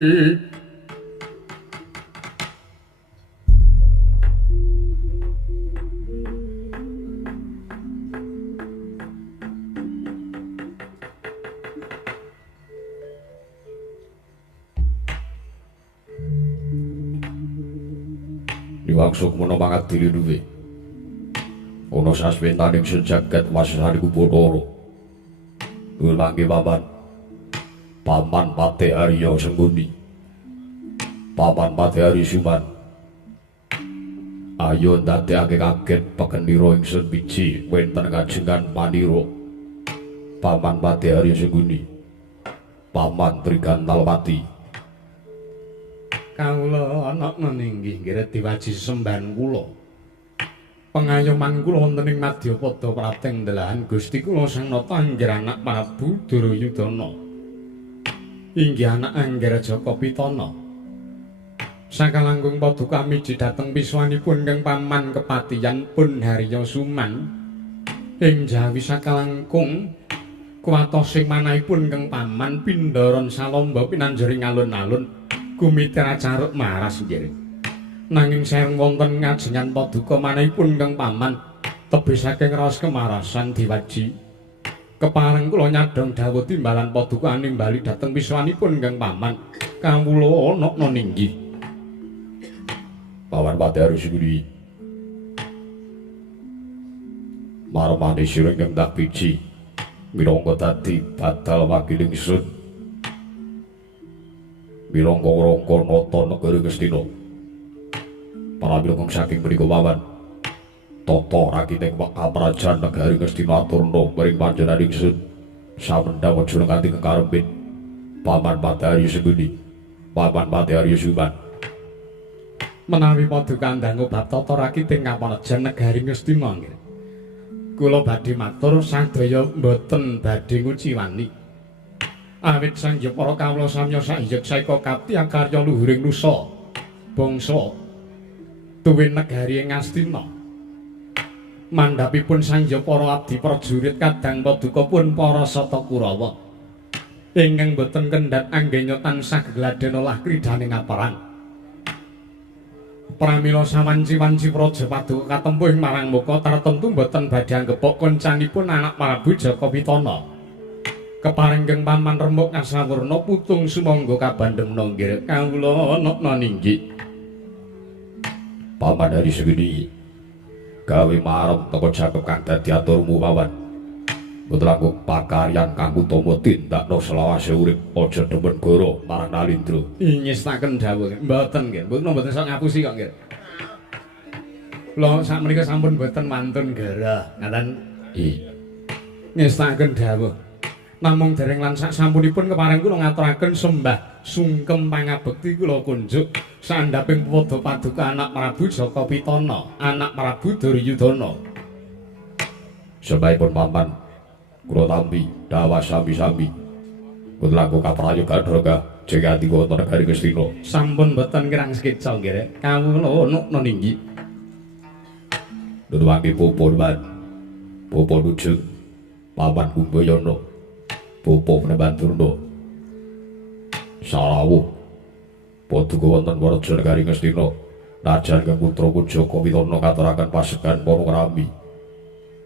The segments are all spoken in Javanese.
Diwangsuk mono mangat diri duwe. Ono saswentaning sejagat wasariku Bathara. Ulangi Paman Pate Arya Sengguni. Paman Pate Arya Suman. Ayo ndadekake kaget pekenira ingsun biji wenten kajengan manira. Paman Pate Arya Sengguni. Paman Trigantalwati. Kawula ana nenggih nggih diwaji sembahan kula. Pengayoman kula wonten ing Madyapada Prating Delahan Gusti kula Sang Nata Anggir anak Prabu Duryudana. Inggih anak Anggir Jaka Pitana. Sakalangkung paduka miji dhateng piswanipun kang paman kepatihan pun Harya Suman. Ing jawi sakalangkung kuwatos sing manahipun kang paman Pindaran Salamba pinanjering alun-alun. Kumitra caruk maras nggih. Nanging sareng wonten ngajengan paduka manahipun kang paman tebih saking raos kemarasan diwaji. Kepareng kula nyadong dawuh timbalan paduka nimbali dhateng piswanipun kang paman. Kawula ana ninggih. Paman Pate Arya Sengguni. Marmane sira ing dak biji. Minangka dadi batal wakiling sun. Mirangka-rangka nata negara Ngastina. Para bilung saking mriku wawan tata rakiting kaprajan negari Ngastina aturna maring panjenengan ingsun samendhang aja nganti kekarepin Paman Pate Arya Sengguni, Paman Pate Arya Suman. Menawi paduka ndangu bab tata rakiting kaprajan negari Ngastina nggih. Kula badhe matur sadaya mboten badhe nguciwani. Awit sang Jepara kawula samya saijek saika kapti karya luhuring nusa bangsa tuwin negari ing Ngastina. Mandhapipun sang Jepara abdi prajurit kadang paduka pun para sata Kurawa ingkang boten kendhat anggenya tansah gegladen olah kridaning aparan. Pramila sawanci-wanci praja paduka katempuh marang muka tartemtu boten badhe anggepok koncanipun anak Prabu Jaka Pitana. Keparenggeng paman remuk kasawurna putung sumangga kabandhem nggih kawula ana ninggih. Paman Arya Sengguni. Gawe marem teka jagep kang dadi aturmu wawan. Putraku pakaryan kang utama tindakna selawase urip aja demen goro marang Nalindra. Ngestaken dawuh mboten nggih. Mboten sok ngapusi kok nggih. Lho sakmenika sampun mboten mantun gara. Ngaten. Ngestaken dawuh. Namung dereng lan sak sampunipun kepareng kula ngaturaken sembah sungkem pangabekti kula kunjuk sandhaping pada paduka anak Prabu Jaka Pitana, anak Prabu Duryudana. Sebaikpun paman kula tampi dawa sami-sami. Putraku kaprayogan raga jegati wonten negari Ngastina. Sampun mboten kirang sekeca nggih. Kawula ana ninggih. Nutuwangi pupun man. Pupun ujug paman Kumbayana. Popo Prambaturna sarawuh paduka wonten warja negari Ngastina najan kang putraku Jaka Pitana katuraken pasegan para krami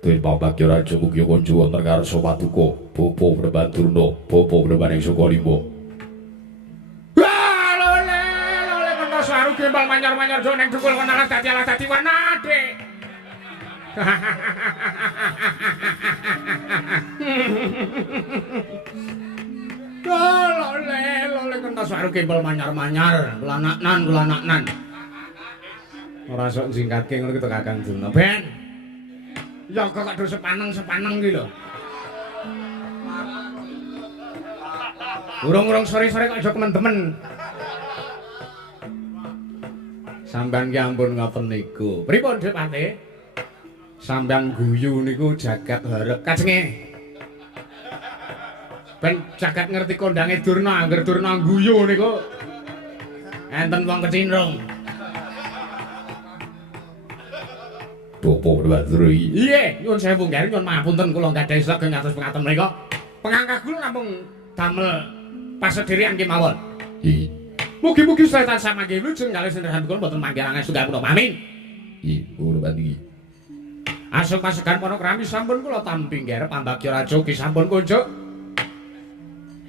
dening pambagya raja mugi konjo wonten karsa paduka Popo Prambaturna Popo Prambaning Sukalima. Lole mentos waru gembal manyar-manyar do ning dukul kenalan dadi alah dadi wanade. Lole kentas waru gembal manyar-manyar kulanaknan. Ora sok singkatke ngono ki to Kakang Duna. Ben. Ya kok do sepaneng ki lho. Urung-urung sore-sore kok aja kemen-temen. Sampeyan ki ampun ngoten niku. Pripun Dik Pati? Sampeyan guyu niku jagat harep kajenge. Ben jagat ngerti kondange Durna, angger Durna guyu niku enten wong kecinrung. Popo Prambaturna. Iye, nyuwun sewu nggih, nyuwun mapunten kula gadhahi saged ngatus pengaten menika. Pengangkah kula namung damel pasedherean kemawon. Mugi-mugi saya tansah mangke wilujeng kalih sinten kula mboten mangke angen setunggal punapa. Amin. Nggih, kula bantu. Asung pasegan panakrami sampun kula tampi nggih pambagya raja ki sampun kunjuk.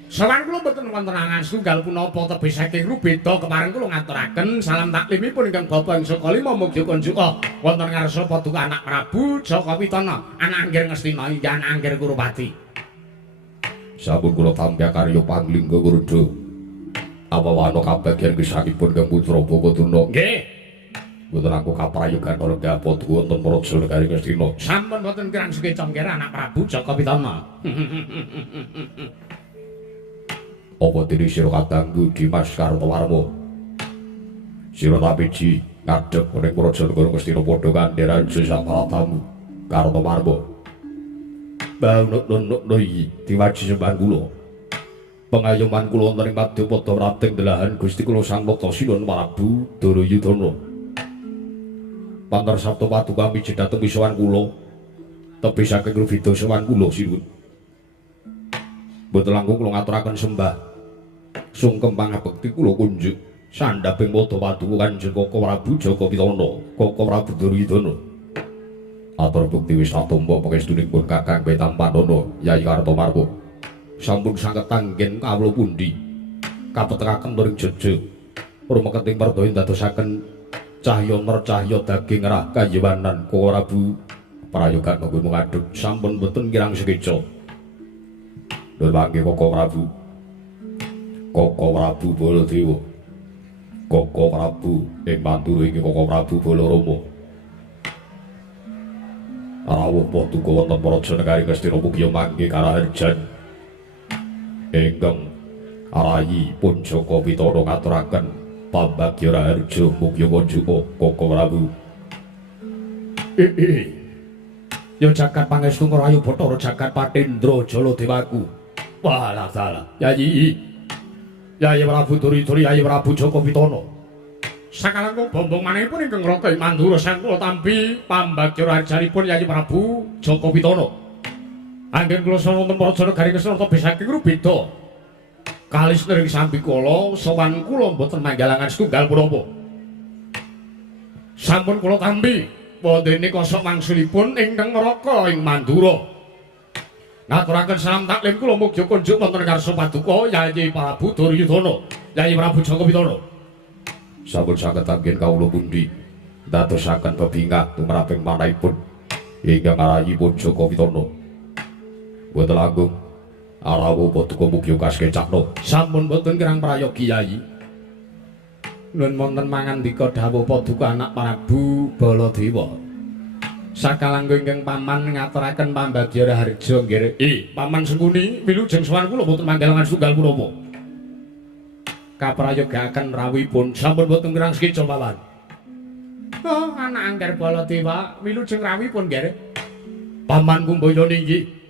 Sawan kula mboten wonten angan setunggal punapa tebih saking rubeda kepareng kula ngaturaken salam taklimipun ingkang Bapak ing Sakalima mugi kunjuk wonten ngarsa Paduka Anak Prabu Jaka Pitana, Anak Angger Ngastina, Anak Angger Kurupati. Sampun kula tampi karya Panglingga Werda. Apawana kabagyan gesangipun Kang Putra Bapatuna. Nggih. Mboten aku kaprayogan karo Paduka wonten Praja Negari Ngastina. Sampun boten kirang sekecom kira Anak Prabu Jaka Pitana. Apa dene sira katanggu Dimas Kartowarma? Sira tapiji ngadhep ning Praja Negara Ngastina padha kandheran sesapatamu Kartowarma. Baunuk-nuk iki diwaji sembah kula. Pengayoman kula wonten ing Madyapada Prating delahan Gusti kula Sang Nata Sinuhun Prabu Duryudana. Pantar sabta Paduka miji dhateng wiswan kula. Tebih saking rubeda sowan kula sinuwun. Mboten langkung kula ngaturaken sembah. Sungkem pangabekti kula kunjuk sandhaping Pada Paduka Kanjeng Koko Prabu Jaka Pitana, Koko Prabu Duryudana. Atur bukti wis satompa pangestunipun Kakang Betampanana Yayi Kartomarma. Sampun sanget tanggen kawula pundi kapetekaken turing jeje rumeketing pardaya dadosaken cahya ner cahya daging rah kayiwanan Koko Prabu prayogan kanggo ngadhep sampun boten kirang sekeca. Nuwun mangke Koko Prabu. Koko Prabu Baladewa. Koko Prabu ing mantura iki Koko Prabu Balarama. Rawuh Paduka wonten Praja Negari Ngastina mugi mangke karaharjan ingkang arayi pun Jaka Pitana ngaturaken pambagya raharja mugi kunjuk Koko Prabu. Ya jagat pangestu ngrayu Bathara jagat Patendra Jaladewaku. Walah dalah. Yayi. Yayi Prabu Duryudana, Yayi Prabu Jaka Pitana. Sakalangkung bombong manehipun ingkang ngraka ing Mandura sang kula tampi pambagya raharjanipun Yayi Prabu Jaka Pitana. Anggen kula saha wonten Praja Negari Ngastina tebih saking rubeda. Kalis nering sambikala sowan kula mboten manggalangan setunggal punapa. Sampun kula tampi wondene kosok wangsulipun ingkang ngraka ing Mandura. Ngaturaken salam taklim kula mugi kunjuk wonten ngarsa Paduka Yayi Prabu Duryudana, Yayi Prabu Jaka Pitana. Sampun saged anggen kawula pundi dadosaken bebingah tumraping manahipun ingkang arahipun Jaka Pitana. Boten langkung arawuh Paduka mugi kaskecakna. Sampun boten kirang prayogi Yayi. Nuwun wonten mangandika dawuh Paduka Anak Prabu Baladewa. Sakalangkung ingkang paman ngaturaken pambagya raharja nggih. Paman Sengkuni wilujeng sowan kula boten manggalangan setunggal punapa. Kaprayogaken rawuhipun sampun boten kirang sekeca paman. Oh, Anak Angger Baladewa wilujeng rawuhipun nggih. Paman Kumbaya nggih.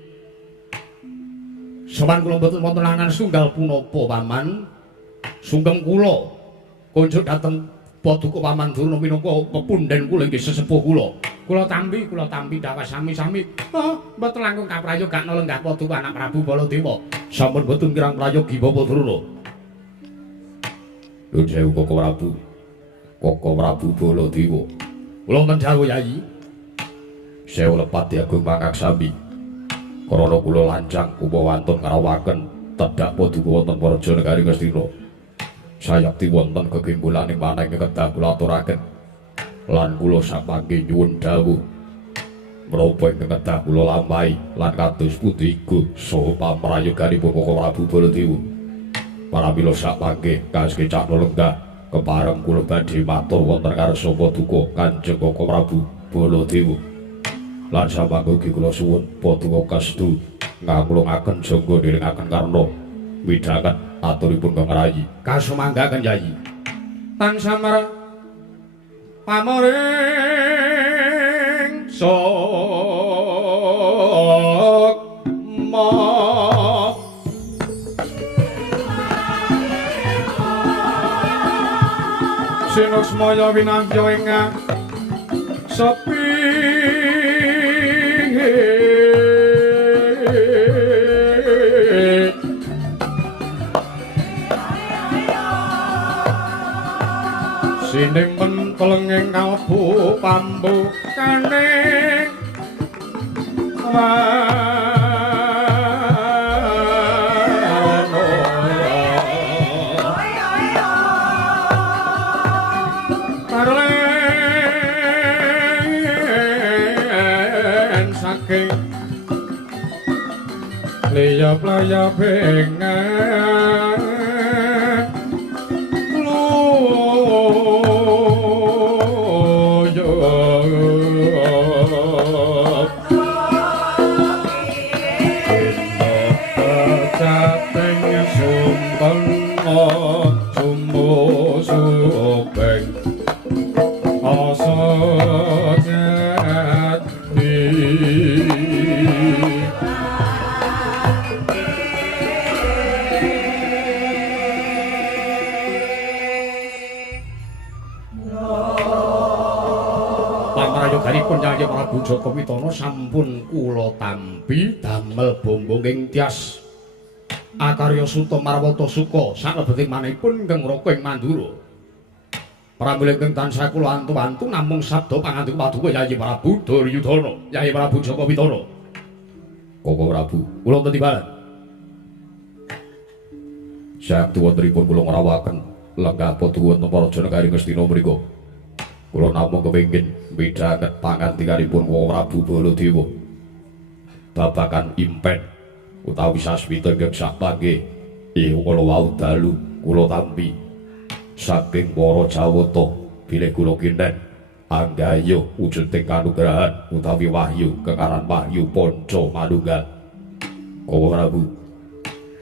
Sowan kula mboten wonten angan setunggal punapa paman. Sungkem kula kunjuk dhateng Paduka Paman Durna minangka pepundhen kula inggih sesepuh kula. Kula tampi dawas sami-sami. Oh, mboten langkung kaprayogakna lenggah Paduka Anak Prabu Baladewa. Sampun boten kirang prayogi Bapak Durna. Nuwun sewu Koko Prabu. Koko Prabu Baladewa. Kula wonten dawuh Yayi. Sewu lepati agung pangaksami. Karana kula lancang upawantun ngrawakaken tedhak Paduka wonten Praja Negari Ngastina. Sayakti wonten kegimbulaning manah ingkang kedah kula aturaken. Lan kula samangke nyuwun dawuh menapa ingkang kedah kula lampahi lan kados pundi iku saha pamrayoganipun Koko Prabu Baladewa. Paramila samangke kaskecakna lenggah kepareng kula badhe matur wonten ngarsa Paduka Kanjeng Koko Prabu Baladewa. Lan samangke ugi kula suwun Paduka kastu ngamulungaken jangga niringaken karna widhangan aturipun Kang Rayi. Kasumanggaken Yayi. Tansah marang pamoring sukma. Sinuksmaya winangya ing sepi Sinimpen telenging kalbu pambukaning Parlen saking liya playa bengan Pun Nyai Prabu Joko Witono sampun kula tampi damel bombong ing tias akarya Suta Marwata Suka saklebeting manihipun ingkang raka ing Mandura. Pramila ingkang tansah kula antu-antu namung sabda pangandika paduka Nyai Prabu Duryudana, Nyai Prabu Joko Witono. Koko Prabu, kula wonten timbalan. Sakti wontenipun kula ngrawakaken lenggah paduka wonten para Janakaring Ngastina mriku. Kula namung kepengin midhanget pangandikanipun Prabu Baladewa babagan impen utawi sasmita ingkang sapangge kula wau dalu kula tampi saking para Jawata bilih kula kinten anggaya wujuding kanugrahan utawi wahyu kekaran wahyu panca manunggal. Koko Prabu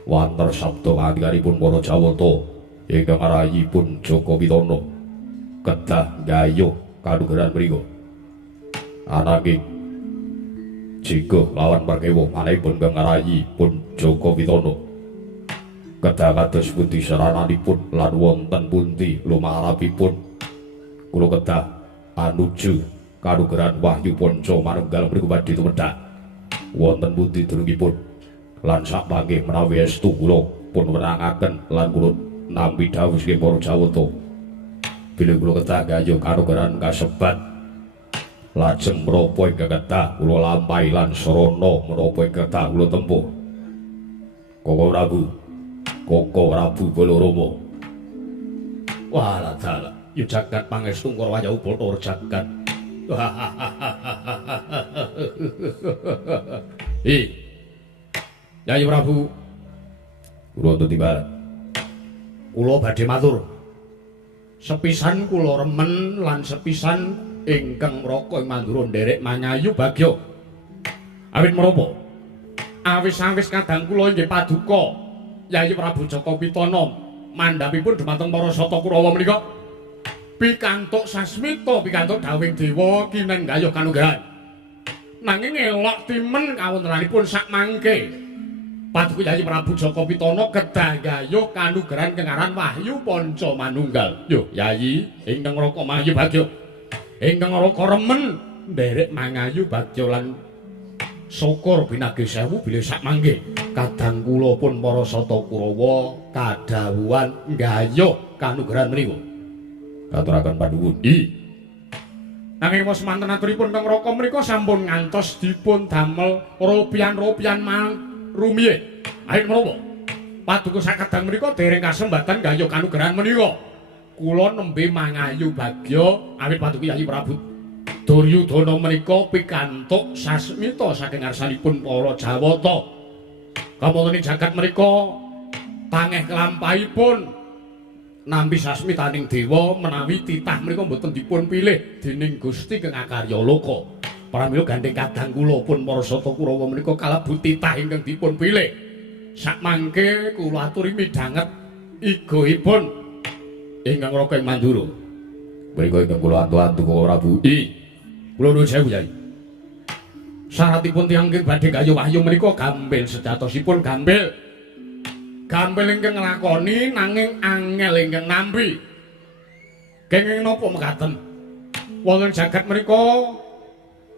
wonten sabda pangandikanipun para Jawata ingkang arahipun Joko Witono kedah gayuh kanugrahan mriku. Ananging jika lawan perkewo manihipun kang arahipun Joko Witono kedah kados pundi sarananipun lan wonten pundi lumarapipun kula kedah anuju kanugrahan wahyu panca manunggal mriku badhe tumedhak wonten pundi durungipun lan sapangge menawi estu kula pun werangaken lan kula nampi dawuh saking para Jawata bilih kula kedah gayuh kanugrahan kasebat lajeng menapa ingkang kedah kula lampahi lan sarana menapa ingkang kedah kula tempuh. Koko Prabu Balarama. Walah dalah ya jagat pangestu karo wayah Bathara jagat. Nyai Prabu kula wonten timbalan. Kula badhe matur sepisan kula remen lan sepisan ingkang raka ing Mandura nderek manyayu bagya. Awit menapa? Awis-awis kadang kula inggih paduka Nyai Prabu Joko Witono mandhapipun dhumateng para Sata Kurawa menika pikantuk sasmita pikantuk dawing dewa kinen gayuh kanugrahan. Nanging elok timen kawontenanipun sak mangke Paduka Nyai Prabu Joko Witono kedah gayuh kanugrahan kengaran wahyu panca manunggal. Yo Yayi ingkang raka mahyu bagya ingkang raka remen nderek mangayu bagya lan syukur binagi sewu bilih sak mangke kadang kula pun para Sata Kurawa kadhawuhan gayuh kanugrahan menika. Katuraken panuwun. Nanging wos manten aturipun teng raka menika sampun ngantos dipun damel ropian-ropian rumiyin. Ayo menapa? Paduka sakedang menika dereng kasembatan gayuh kanugrahan menika. Kula nembe mangayu bagya awit Paduka Nyai Prabu Duryudana menika pikantuk sasmita saking ngarsanipun para Jawata. Kamontening jagat menika tangeh kelampahipun nampi sasmitaning dewa menawi titah menika mboten dipun pilih dening Gusti kang akarya loka. Pramila gandeng kadang kula pun para Sata Kurawa menika kalebu titah ingkang dipun pilih. Sakmangke kula aturi midhanget igahipun ingkang raka ing Mandura. Mriku ingkang kula antu-antu Koko Prabu. Kula nuwun sewu Yai. Syaratipun tiyang ingkang badhe gayuh wahyu menika gampil sejatosipun gampil. Gampil ingkang nglakoni nanging angel ingkang nampi. Kenging napa mekaten? Wonten jagat menika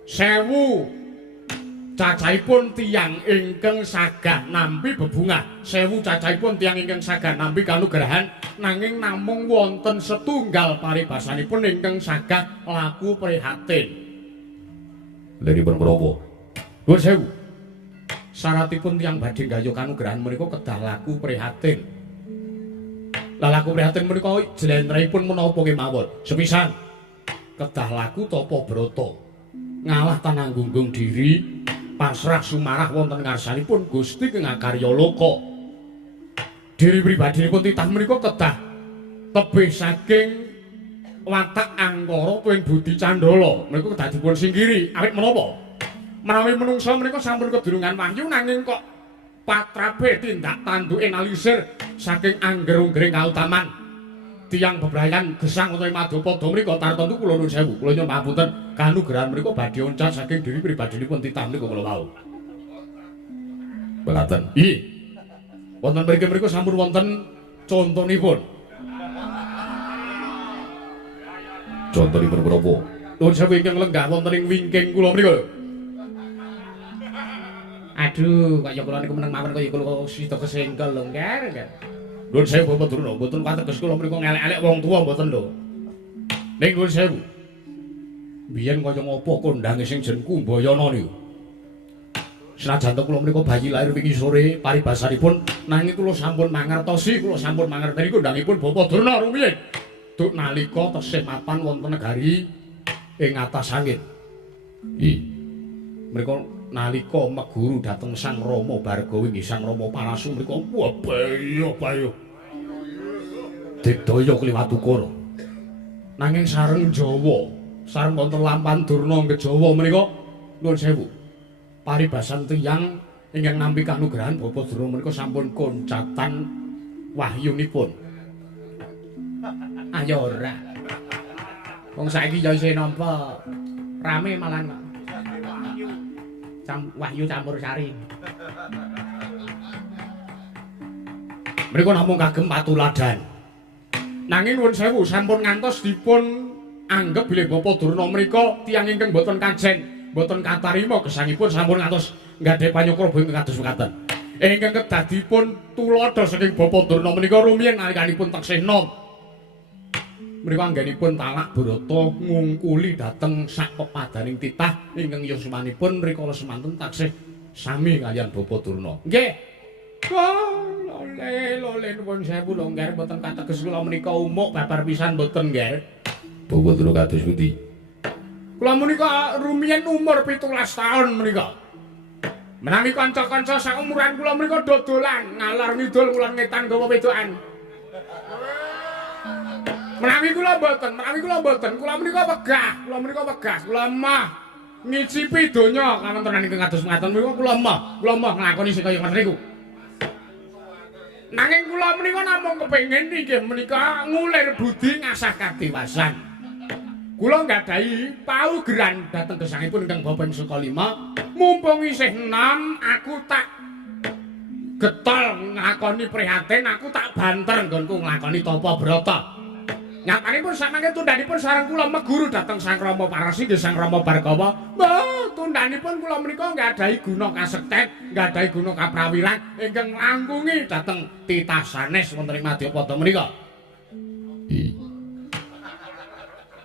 1000 cacahipun tiyang ingkang sagah nampi bebungah 1000 cacahipun tiyang ingkang sagah nampi kanugrahan nanging namung wonten setunggal paribasanipun ingkang sagah laku prihatin. Liripun menapa? Nuwun sewu. Syaratipun tiyang badhe gayuh kanugrahan menika kedah laku prihatin. Lah laku prihatin menika jlentrehipun menapa kemawon? Sepisan kedah laku tapa brata. Ngalah tananggunggung diri pasrah sumarah wonten ngarsanipun Gusti Kang Karya Loka. Diri pribadinipun titah menika kedah tebih saking watak angkara tuwin budi candala menika kedah dipun singkiri. Awit menapa? Menawi menungsa menika sampun kedurungan wahyu nanging kok patrape tindak tanduke nalisir saking angger-unggering kautaman tiyang bebrayan gesang utawi Madyapada menika tartemtu kula nuwun sewu. Kula nyuwun pangapunten kanugrahan menika badhe oncat saking diri pribadinipun titah menika kula wau. Mekaten. Nggih. Wonten mriki menika sampun wonten contonipun. Contonipun menapa? Nuwun sewu ingkang lenggah wonten ing wingking kula menika. Aduh, kaya kula niku meneng mawon kaya kula sida kesengkel lho, Nger. Nuwun sewu Bapak Durna, mboten wateges kula mriku ngelek-elek wong tuwa mboten lho. Ning nuwun sewu. Biyen kaya ngapa kondange sing jeneng Kumbayana niku. Senajan kula menika bayi lair wingi sore paribasanipun nanging kula sampun mangertosi, kula sampun mangerteni kondangipun Bapak Durna rumiyin. Duk nalika tesih mapan wonten negari ing atas angin. Nggih. Menika nalika meguru dhateng Sang Rama Bargawi nggih Sang Rama Parasu mriku wah bayo. Digdaya kliwat ukura. Nanging sareng Jawa, sareng wonten lampan Durna Ngejawa menika nuwun sewu. Paribasan tiyang ingkang nampi kanugrahan Bapak Durna menika sampun koncatan wahyunipun. Ayo ora. Wong saiki ya isih nampa rame malan kok. Wahyu campur sari. Mriku namung kagem patuladan. Nanging nuwun sewu sampun ngantos dipun anggep bilih Bapak Durna menika tiyang ingkang boten kajen, boten katarima gesangipun sampun ngantos nggadahi panyukra ingkang kados mekaten. Ingkang kedah dipun tuladha saking Bapak Durna menika rumiyin nalikanipun taksih nom. Menika anggenipun talak Brata ngungkuli dhateng sak pepadaning titah ingkang yuswanipun rikala semanten taksih sami kaliyan Bapak Durna. Nggih. Lole nuwun sewu lho Nger mboten kateges kula menika umuk babar pisan mboten Nger. Bapak Durna kados pundi? Kula menika rumiyin umur 17 taun menika. Menawi kanca-kanca saumuran kula menika dodolan ngalor ngidul kulon ngetan gawa wedokan. Menawi kula mboten, kula menika wegah, kula mah ngicipi donya kawontenan ingkang kados ngaten menika kula mah nglakoni sing kaya ngoten niku. Nanging kula menika namung kepengin inggih menika ngulir budi ngasah kadewasan. Kula nggadahi paugeran dhateng gesangipun ingkang Bapak Sukalima, mumpung isih enom aku tak getol nglakoni prihatin, aku tak banter nggonku nglakoni tapa brata. Nyatanipun samangke tundhanipun sareng kula meguru dhateng Sang Rama Parasi nggih Sang Rama Bargawa. Mbah, tundhanipun kula menika nggadahi guna kasekten, nggadahi guna kaprawiran ingkang langkungi dhateng titah sanes wonten ing Madyapada menika.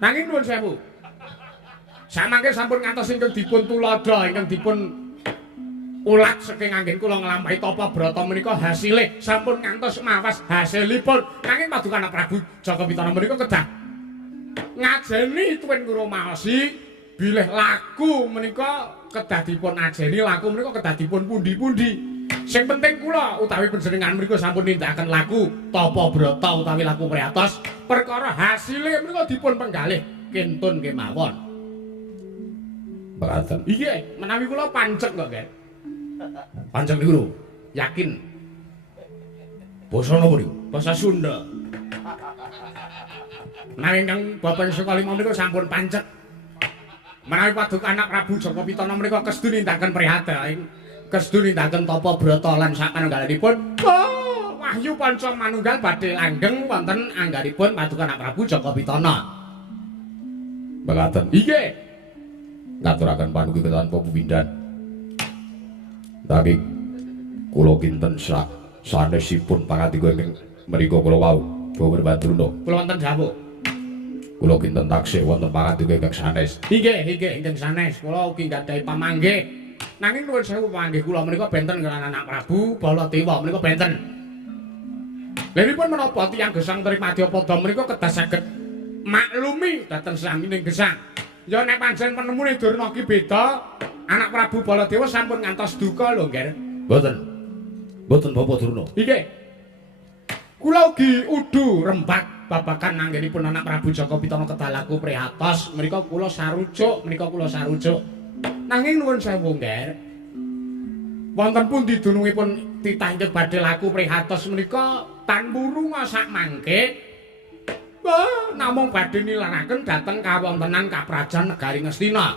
Nanging nuwun sewu. Samangke sampun ngantos ingkang dipun tuladha, ingkang dipun ulat saking anggen kula nglampahi tapa brata menika hasile sampun ngantos mawas hasilipun. Nanging Paduka Prabu Jaka Pitana menika kedah ngajeni tuwin kula maosi bilih laku menika kedah dipun ajeni, laku menika kedah dipun pundi-pundi. Sing penting kula utawi panjenengan menika sampun nindakaken laku tapa brata utawi laku priatos, perkara hasile menika dipun penggalih kentun kemawon. Mekaten. Iya, menawi kula pancek kok, Ger. Pancen niku lho, yakin. Basa napa niku? Basa Sunda. Menawi ingkang Bapak Sukalima menika sampun pancet. Menawi Paduka Anak Prabu Jaka Pitana menika kestu nindakaken prihatin, kestu nindakaken tapa brata lan sapanunggalipun. Wahyu panca manunggal badhe langgeng wonten anggaripun Paduka Anak Prabu Jaka Pitana. Mekaten. Nggih. Ngaturaken panuwun tanpa pepindhan. Nanging kula kinten sanesipun pangandiga ing mriku kula wau Bawa Badruna. Kula wonten dawuh. Kula kinten taksih wonten pangandiga ingkang sanes. Inggih ingkang sanes. Kula ugi gadhahi pamanggih. Nanging nuwun sewu pamanggih kula menika benten kaliyan anak Prabu Baladewa menika benten. Lha menapa tiyang gesang Trimadya Pada menika kedah saged maklumi dhateng samining gesang. Ya nek pancen penemune Durna ki beda, anak Prabu Baladewa sampun ngantos duka lho, Nger. Boten Bapak Durna. Nggih. Kula ugi udu rembak babagan anggenipun anak Prabu Jaka Pitana kedah laku prihatos, menika kula sarujuk. Nanging nuwun sewu, Nger. Wonten pundi dunungipun titah ingkang badhe laku prihatos menika tan murung sak mangke. Namung badhe nilaraken dhateng kawontenan kaprajan negari Ngastina.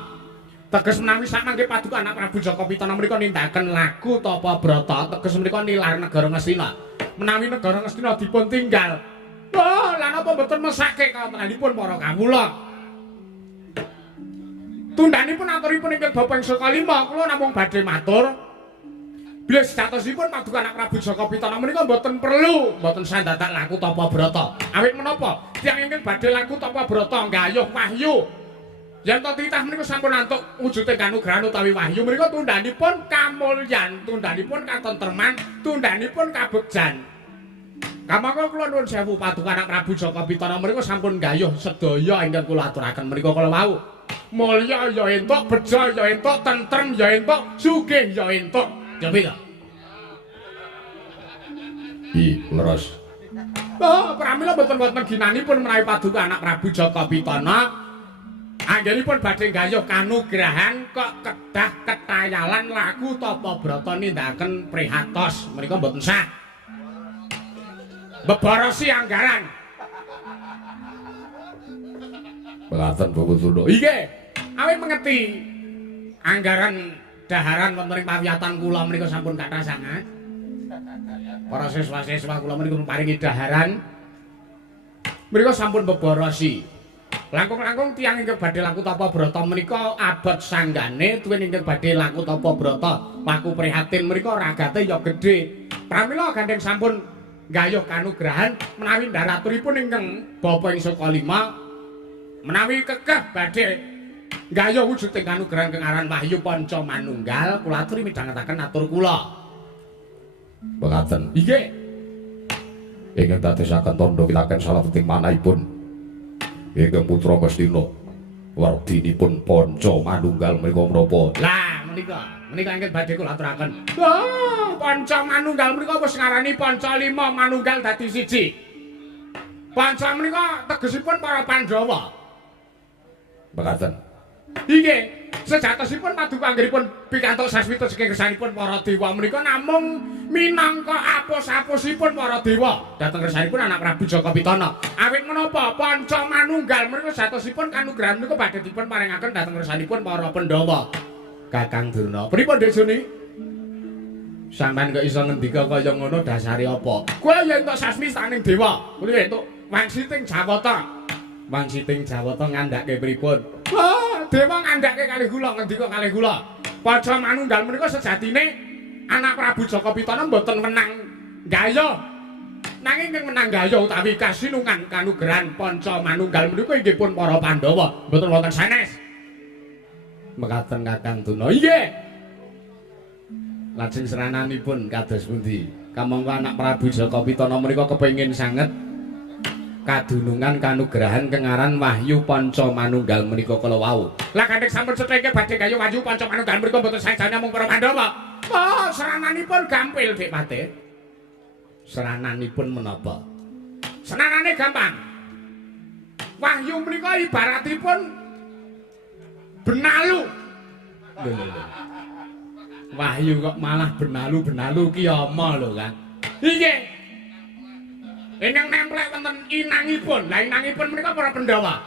Teges menawi sak mangke paduka anak Prabu Jaka Pitana menika nindakaken laku tapa brata, teges menika nilar negara Ngastina. Menawi negara Ngastina dipun tinggal, lan apa mboten mesake kawontenanipun para kawula. Tundhanipun aturipun ingkang Bapak Ingsa Kalima, kula namung badhe matur bilih sejatosipun paduka anak Prabu Jaka Pitana menika mboten perlu, mboten sandadak laku tapa brata. Awit menapa? Tiyang ingkang badhe laku tapa brata nggayuh wahyu. Yen to titah menika sampun antuk wujuding kanugrahan utawi wahyu menika tundhanipun kamulyan, tundhanipun katentreman, tundhanipun kabegjan. Kamangka kula nuwun sewu paduka anak Prabu Jaka Pitana menika sampun nggayuh sedaya ingkang kula aturaken menika kala wau. Mulya ya entuk, beja ya entuk, tentrem ya entuk, sugih ya entuk. Cobi to. Leres. Pramila mboten wonten ginanipun menawi paduka anak Prabu Jaka Pitana anggenipun badhe nggayuh kanugrahan kok kedah ketayalan laku tapa brata nindakaken prihatos menika mboten sah. Beborosi anggaran. Mekaten Bapak Durna. Nggih. Awit mengeti anggaran daharan wonten ing pawiyatan kula menika sampun kathah sanget. Para siswa-siswa kula menika paringi daharan menika sampun beborosi. Langkung-langkung tiyang ingkang badhe laku tapa brata menika abot sanggane tuwin ingkang badhe laku tapa brata laku prihatin menika ragate ya gedhe. Pramila gandeng sampun nggayuh kanugrahan menawi ndaraturipun ingkang Bapak Ingsa Kalima menawi kekeh badhe nggayuh wujuding kanugrahan kang aran Wahyu Panca Manunggal kula aturi midhangetaken atur kula. Mekaten. Nggih. Ingkang dadosaken tandha kitaken salebetting manahipun ingkang putra Ngastina wardinipun Panca Manunggal menika menapa? Lah menika ingkang badhe kula aturaken. Panca Manunggal menika wis ngarani Panca Lima Manunggal dadi siji. Panca menika tegesipun para Pandhawa. Mekaten. Inggih, sejatosipun paduka anggenipun pikantuk sasmita saking kersanipun para dewa menika namung minangka apus-apusipun para dewa dhateng kersanipun anak Prabu Jaka Pitana. Awit menapa Panca Manunggal menika sejatosipun kanugrahan menika badhe dipun paringaken dhateng kersanipun para Pandhawa. Kakang Durna, pripun Desuni? Sampeyan kok iso ngendika kaya ngono dasare apa? Kowe yen entuk sasmitaning dewa, kowe entuk wangsiting Jawata. Wangsiting Jawata ngandhake pripun? Dewa ngandhake kalih kula ngendika kalih kula. Panca Manunggal menika sejatine anak Prabu Jaka Pitana mboten menang gayuh. Nanging ing menang gayuh utawi kasinungan kanugrahan Panca Manunggal menika inggih pun para Pandhawa, mboten wonten sanes. Mekaten Kakang Durna. Nggih. Lajeng serananipun kados pundi? Kamangka anak Prabu Jaka Pitana menika kepengin sanget kadunungan kanugrahan kengaran Wahyu Panca Manunggal menika kala wau. Lah gandeng sampun setengke badhe gayuh Wahyu Panca Manunggal menika mboten sajane mung para Pandhawa. Serananipun gampil Dik Pate. Serananipun menapa? Senanane gampang. Wahyu menika ibaratipun benalu. Lho. Wahyu kok malah benalu-benalu ki ama lho, Kang. Nggih. Ingkang nemplek wonten inangipun. Lah inangipun menika para Pandhawa.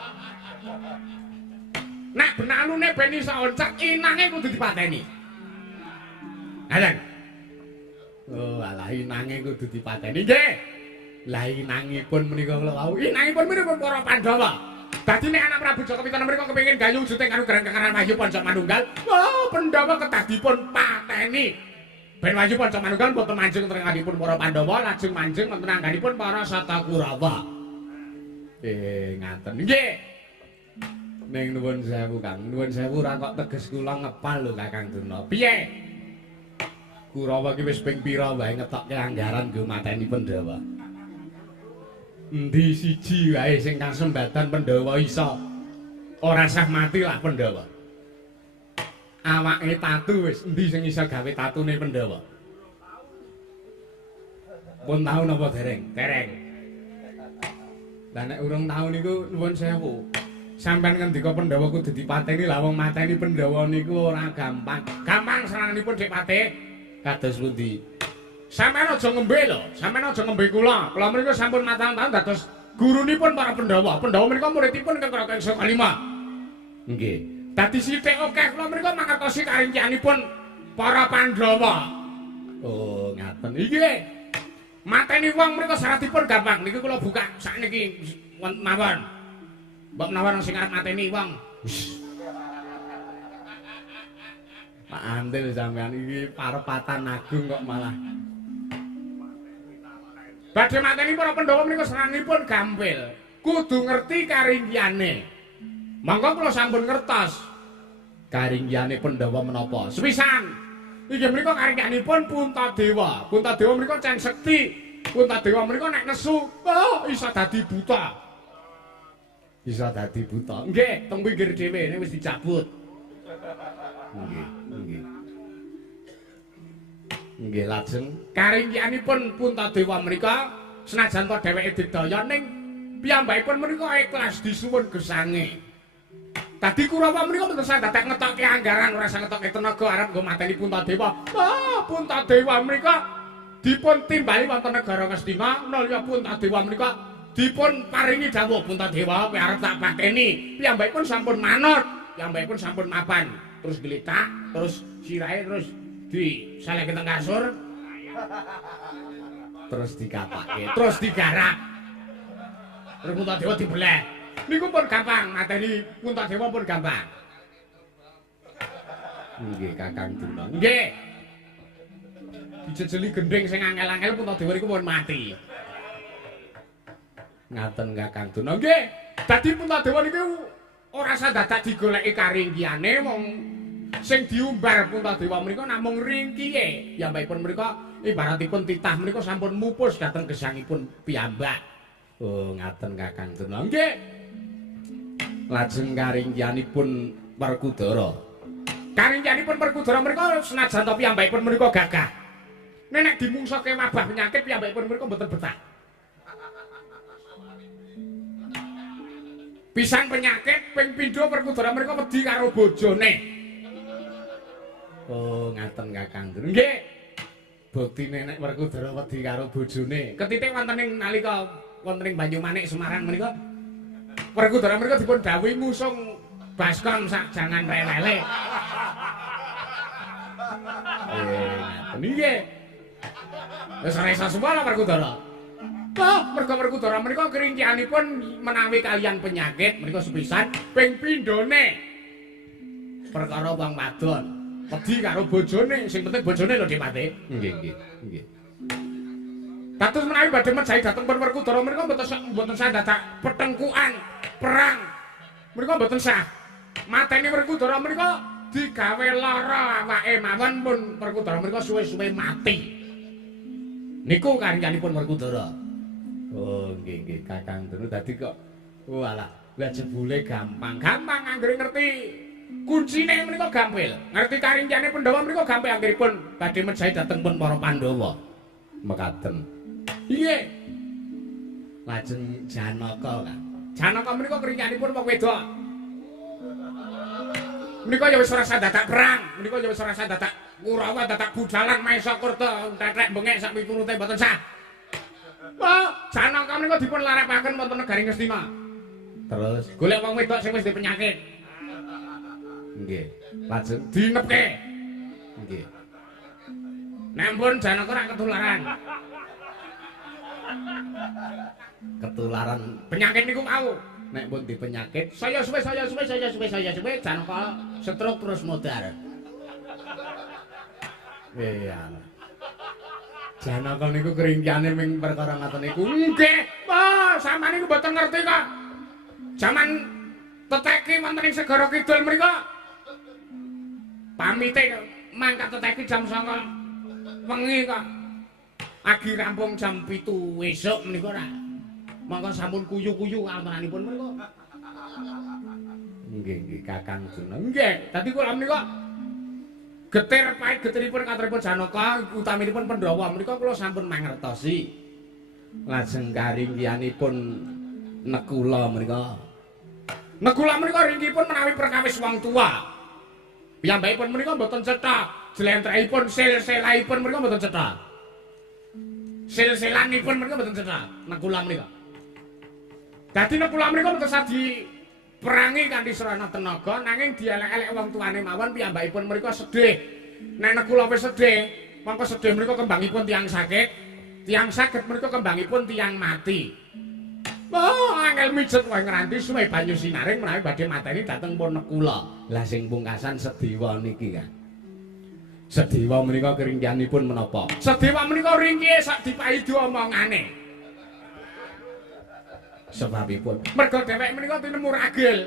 Nek benalune ben iso oncak, inange kudu dipateni. Ngaten. Oh, alah inange kudu dipateni. Nggih. Lah inangipun menika kula wau. Inangipun menika para Pandhawa. Dadi nek anak Prabu Jaka Pitana menika kepengin gayuh wujuding kanugrahan kekaran Wahyu Panca Manunggal, Pandhawa kedah dipun pateni. Ben waju panca manunggal boten manjing wonten angganipun para Pandhawa lajeng manjing wonten angganipun para Sata Kurawa. Ngaten. Nggih. Ning nuwun sewu Kang, nuwun sewu ora kok teges kula ngepal lho Kakang Durna. Piye? Kurawa ki wis ping pira wae ngetokke anggaran nggo mateni Pandhawa. Endi siji wae sing kasembatan Pandhawa iso ora sah mati lah Pandhawa. Awake tatu wis endi sing iso gawe tatune Pandhawa? Pun tau napa dereng? Dereng. Lah nek urung tau niku nuwun sewu. Sampeyan ngendika Pandhawa kudu dipateni lah wong mateni Pandhawa niku ora gampang. Gampang seranganipun Dik Patih. Kados pundi? Sampeyan aja ngembe lho, sampeyan aja ngembe kula. Kula mriku sampun matang-matang dados gurunipun para Pandhawa. Pandhawa menika muridipun ingkang Raka Ingsa Kalima. Nggih. Dadi sithik akeh kula mriku mangertosi karingkianipun para Pandhawa. Oh, ngaten. Iki mateni wong mriku syaratipun gampang. Niki kula buka sakniki mawon. Mbok menawa sing arep mateni wong. Pak Antil sampean iki parepatan agung kok malah. Badhe mateni para Pandhawa mriku seranganipun gampil. Kudu ngerti karingkiane. Mangga kula sampun ngertos karinggiyane Pandhawa menapa. Sepisan inggih menika karinggiyanipun Puntadewa. Puntadewa menika ceng sekti. Puntadewa menika nek nesu, iso dadi buta. Iso dadi buta. Nggih, teng pinggir dhewe wis dicabut. Nggih, nggih. Nggih lajeng karinggiyanipun Puntadewa menika senajan to dheweke digdaya ning piyambakipun menika ikhlas disuwun gesange. Tadi Kurawa menika mboten saged ngetokke anggaran ora saged ngetokke tenaga arep nggo mateni Puntadewa. Puntadewa menika dipun timbali wonten negara Ngastina nalika Puntadewa menika dipun paringi dawuh Puntadewa kowe arep tak pateni. Piyambakipun sampun manut, piyambakipun sampun mapan. Terus gletak, terus sirahe terus disalehke teng kasur. Terus dikapake, terus digarak. Terus Puntadewa dibeleh. Niku pun gampang, mateni Puntadewa pun gampang. Nggih, Kakang Durna. Nggih. Dijejeli gending sing angel-angel Puntadewa niku pun mati. Ngaten Kakang Durna. Nggih. Dadi Puntadewa niku ora sadadak digoleki karingkiyane wong sing diumbar Puntadewa menika namung ringkiye. Piyambakipun menika ibaratipun titah menika sampun mupus dhateng gesangipun piyambak. Oh, ngaten Kakang Durna. Nggih. Lajeng karingkiyanipun Werkudara. Karingkiyanipun Werkudara menika senajan to piyambakipun menika gagah. Nek dimungsuhke wabah penyakit piyambakipun menika mboten betah. Pisan penyakit ping pindho Werkudara menika wedi karo bojone. Oh, ngaten Kakang. Nggih. Buktine nek Werkudara wedi karo bojone, ketitik wonten ing nalika wonten ing Banyumanik Semarang menika Werkudara menika dipun dawuhi ngusung Baskom sak jangan rewele. Nggih. Wis ora iso semua Werkudara. Merga Werkudara menika keringkianipun menawi kalian penyakit menika sepisan ping pindhone. Perkara wong wadon wedi karo bojone, sing penting bojone lho Dik Patih. Nggih, nggih, nggih. Dados menawi badhe mejahi dhateng Werkudara menika mboten sah dadak pertengkuan, perang. Menika mboten sah. Mateni Werkudara menika digawe lara awake mawon pun Werkudara menika suwe-suwe mati. Niku karingyanipun Werkudara. Oh, nggih nggih Kakang Durna dadi kok walah, lah jebule gampang. Gampang anggere ngerti kuncine menika gampil. Ngerti karingyane Pandhawa menika gampil anggeripun badhe mejahi dhateng pun para Pandhawa. Mekaten. Iya. Lajeng Janaka kan. Janaka menika keringanipun wong wedok. Menika ya wis ora dadak perang, menika ya wis ora dadak Kurawa, dadak budalan Maesa Kurta, tetek bengek sak miturute mboten sah. Janaka menika dipun larepaken wonten negari Ngastina. Terus golek wong wedok sing wis dipenyakit. Nggih. Lajeng dinepke. Nggih. Nek pun Janaka ora ketularan. Ketularan penyakit niku mau. Nek pun di penyakit, saya suwe Janaka stroke terus modar. Iya. Janaka niku keringkiane ming perkara ngaten niku. Nggih, Pak, sampeyan niku mboten ngerti kok. Jaman teteki wonten ing segara kidul mriku. Pamite mangkat teteki jam 09.00 wengi kok. Agi rampung jam 7 esuk menika ra. Mangka sampun kuyu-kuyu kawananipun mriku. Nggih, Kakang Durna. Nggih, dadi kula menika getir pait getiripun katuripun Janaka utaminipun Pandhawa menika kula sampun mangertosi. Lajeng karingkianipun Nekula menika. Nekula menika ringkipun menawi perkawis wong tua. Piyambakipun menika mboten cetha, jlentrehipun silsilaipun menika mboten cetha. Silsilanipun menika mboten cetha, Nekula menika. Dadi Nekula menika mboten sadi perangi kanthi srana tenaga nanging dielek-elek wong tuane mawon piyambakipun menika sedih. Nek Nekula wis sedih, mangko sedih menika kembangipun tiyang sakit. Tiyang saged menika kembangipun tiyang mati. Oh, angel mijet wae ngranti suwe banyu sinaring menawi badhe mateni dhateng pun Nekula. Lah sing pungkasan Sedewa niki kan. Sedewa menika keringkianipun menapa? Sedewa menika ringkihe sak dipaidi omongane. Sebabipun merga dhewek menika tinemu ragil.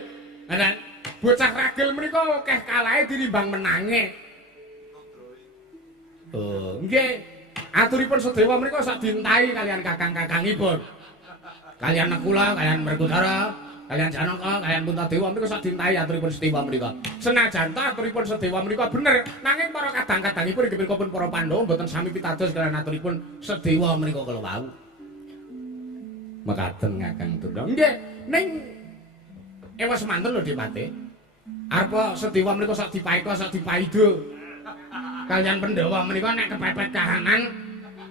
Lah bocah ragil menika akeh kalahe tinimbang menange. Oh, nggih. Aturipun Sedewa menika sak dintahi kalian kakang-kakangipun. Kalian Nekula, kalian Werkudara, kalian Janaka, kalian Puntadewa menika sak dintahi aturipun Sedewa menika. Senajan ta aturipun Sedewa menika bener, nanging para kadang-kadangipun inggih menika pun para Pandhawa mboten sami pitados kalian aturipun Sedewa menika kala wau. Mekaten Kakang Durna. Nggih, ning ewa semanten lho Dipate. Arep Sedewa menika sak dipaeka sak dipaido. Kalian Pandhawa menika nek kepepet kahanan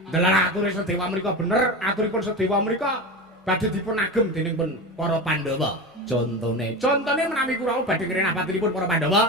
delalah ature Sedewa menika bener, aturipun Sedewa menika badhe dipun agem dening pun para Pandhawa. Contone menawi Kurawa badhe ngrenah patinipun para Pandhawa,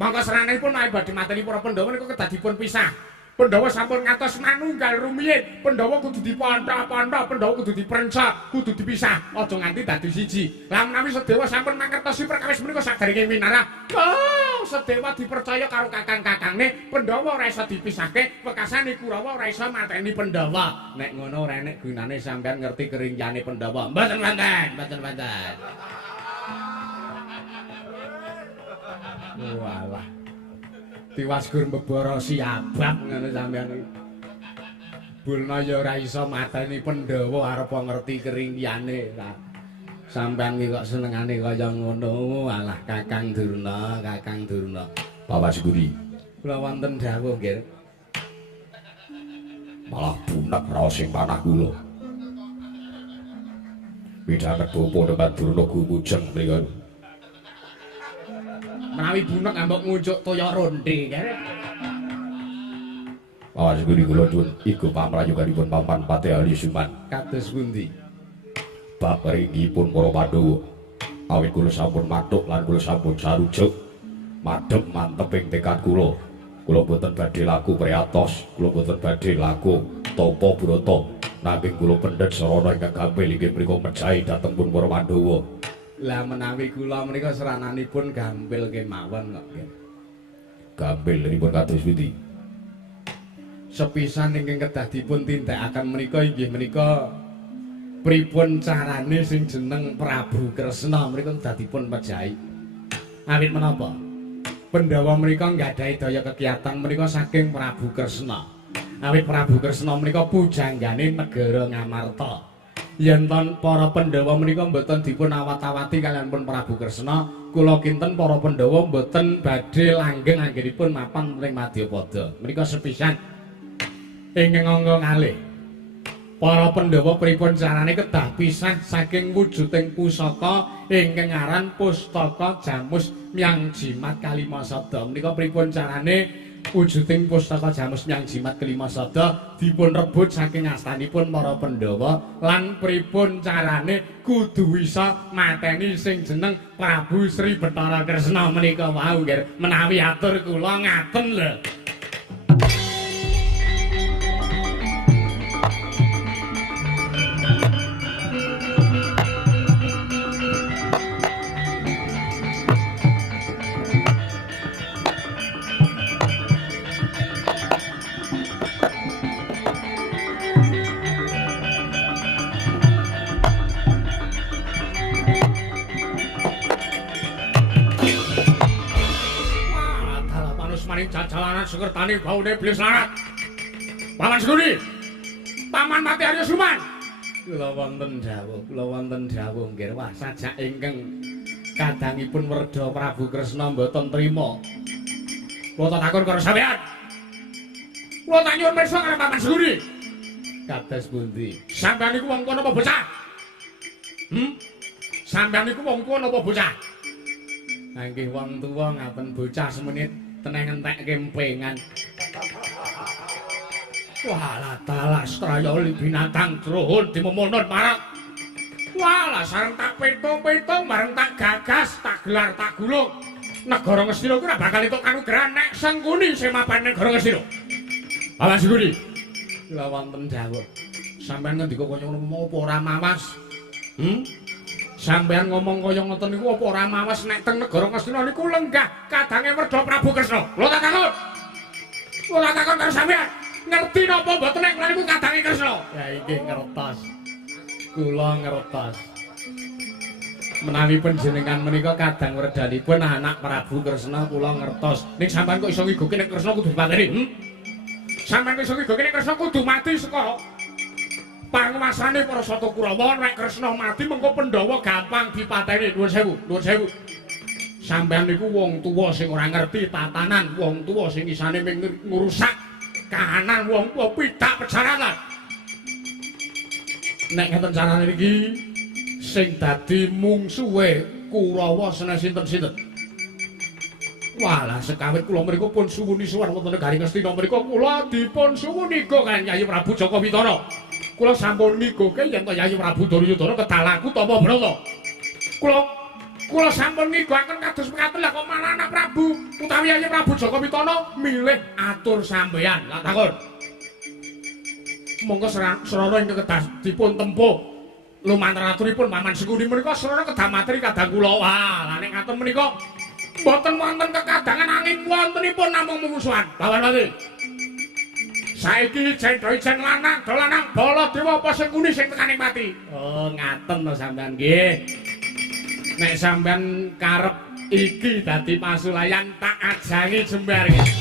mangka serananipun menawi badhe mateni para Pandhawa niku kedah dipun pisah. Pandhawa sampun ngantos manunggal rumiyin. Pandhawa kudu diponthok-ponthok, Pandhawa kudu diperencak, kudu dipisah, aja nganti dadi siji. Lah menawi Sedewa sampun mangertosi perkawis menika sadèrèngé winarah, oh, Sedewa dipercaya karo kakang-kakangne, Pandhawa ora iso dipisahke, wekasane Kurawa ora iso mateni Pandhawa. Nek ngono ora enek gunane sampean ngerti keringkiane Pandhawa. Mboten wonten. Walah. Tiwas gur mbebara siabab ngono sampean iki. Bulna ya ora iso mateni Pandhawa arep ngerti keringkiane. Sampean iki kok senengane kaya ngono. Alah Kakang Durna. Bapak Siguri. Kula wonten dawuh nggih. Malah bunek raos sing panah kula. Widhanget bapa debat Durna gumujeng mriku. Menawi bunek ambek ngucuk toya ronde kare. Bapak Siguri kula nyuwun iku pamrayoganipun Paman Patih Ali Suman. Kados pundi? Bab ringipun para Pandhawa. Awit kula sampun mathuk lan kula sampun sarujuk madhep mantep ing tekad kula. Kula boten badhe laku priatos, kula boten badhe laku tapa brata. Nanging kula pendhet sarana ingkang gampil inggih menika mejahi dhateng pun para Pandhawa. Lah menawi kula menika serananipun gampil kemawon kok nggih. Gampil nipun kados pundi? Sepisan ingkang kedah dipun tindakaken menika inggih menika pripun carane sing jeneng Prabu Kresna menika kedah dipun pejahi. Awit menapa? Pandhawa menika nggadahi daya kegiatan menika saking Prabu Kresna. Awit Prabu Kresna menika pujanggane negara Ngamarta. Yen para Pandhawa menika mboten dipun awat-awati kaliyan pun Prabu Kresna, kula kinten para Pandhawa mboten badhe langgeng anggenipun mapan ing Madyapada. Menika sepisan ingkang angga kalih. Para Pandhawa pripun carane kedah pisah saking wujuding pusaka ingkang aran Pustaka Jamus Myang Jimat Kalimasada. Menika pripun carane wujuding Pustaka Jamus Myang Jimat Kalimasada dipun rebut saking astanipun para Pandhawa lan pripun carane kudu bisa mateni sing jeneng Prabu Sri Bathara Kresna menika wau nggih. Menawi atur kula ngaten lho. jalanan sekertani baune iblis larat. Paman Seguni. Paman mati Arya Suman. Kula wonten dawuh nggih wah sajak ingkang kadangipun Werda Prabu Kresna mboten trima. Kula tak takon karo sampeyan. Kula tak nyuwun pirsa karo Paman Seguni. Kados pundi? Sampeyan niku wong tuwa napa bocah? Sampeyan niku wong tuwa napa bocah? Nggih wong tuwa ngaten bocah semenit teneng entek kempengan. Walah talas traya binatang druhun dimemonon marak. Walah sareng tak pitung-pitung bareng tak gagas, tak gelar, tak gulung. Negara Ngastina kuwi ora bakal entuk kanugrahan nek Sengkuni sing mapan negara Ngastina. Paman Seguni. Kula wonten dawuh. Sampeyan ngendika kaya ngono apa ora mawas? Sampeyan ngomong kaya ngoten niku apa ora mawas nek teng negara Ngastina niku lenggah kadange Werda Prabu Kresna. Kula tak takon. Kula takon karo sampeyan. Ngerti napa mboten nek kula niku kadange Kresna? Ya inggih ngertos. Kula ngertos. Menawi panjenengan menika kadang werdanipun anak Prabu Kresna kula ngertos. Ning sampean kok iso ngigoke nek Kresna kudu dipateni? Sampeyan iso ngigoke nek Kresna kudu mati saka panguwasane para Sata Kurawa. Nek Kresna mati mengko Pandhawa gampang dipateni. Nuwun sewu, nuwun sewu. Sampeyan niku wong tuwa sing ora ngerti tatanan, wong tuwa sing isane ngurusak kahanan wong tuwa pidak pejaratan. Nek ngeten carane niki sing dadi mungsuhe Kurawa seneng sinten-sinten. Walah sekawit kula mriku pun suwuni suwan wonten negari Ngastina mriku kula dipun suwuni go kan Yayi Prabu Jaka Witara. Kula sampun nigoke yen to Yayi Prabu Duryudana kedalaku tapa brata. Kula sampun nigoaken kados mekaten lah kok malah anak Prabu utawi Yayi Prabu Jaka Witara milih atur sampeyan. Lah takon. Monggo Srana ingkang kedah dipun tempuh lumantar aturipun Paman Seguni menika Srana kedah materi kadang kula. Wah, lah nek ngaten menika mboten wonten kekadangan angin wontenipun namung mungsuhan. Paman Pati. Saiki ijen lanang dolanang Baladewa apa Sengkuni sing tekaning pati? Oh, ngaten to sampean nggih. Nek sampean karep iki dadi pasulayan tak ajangi jembar nggih.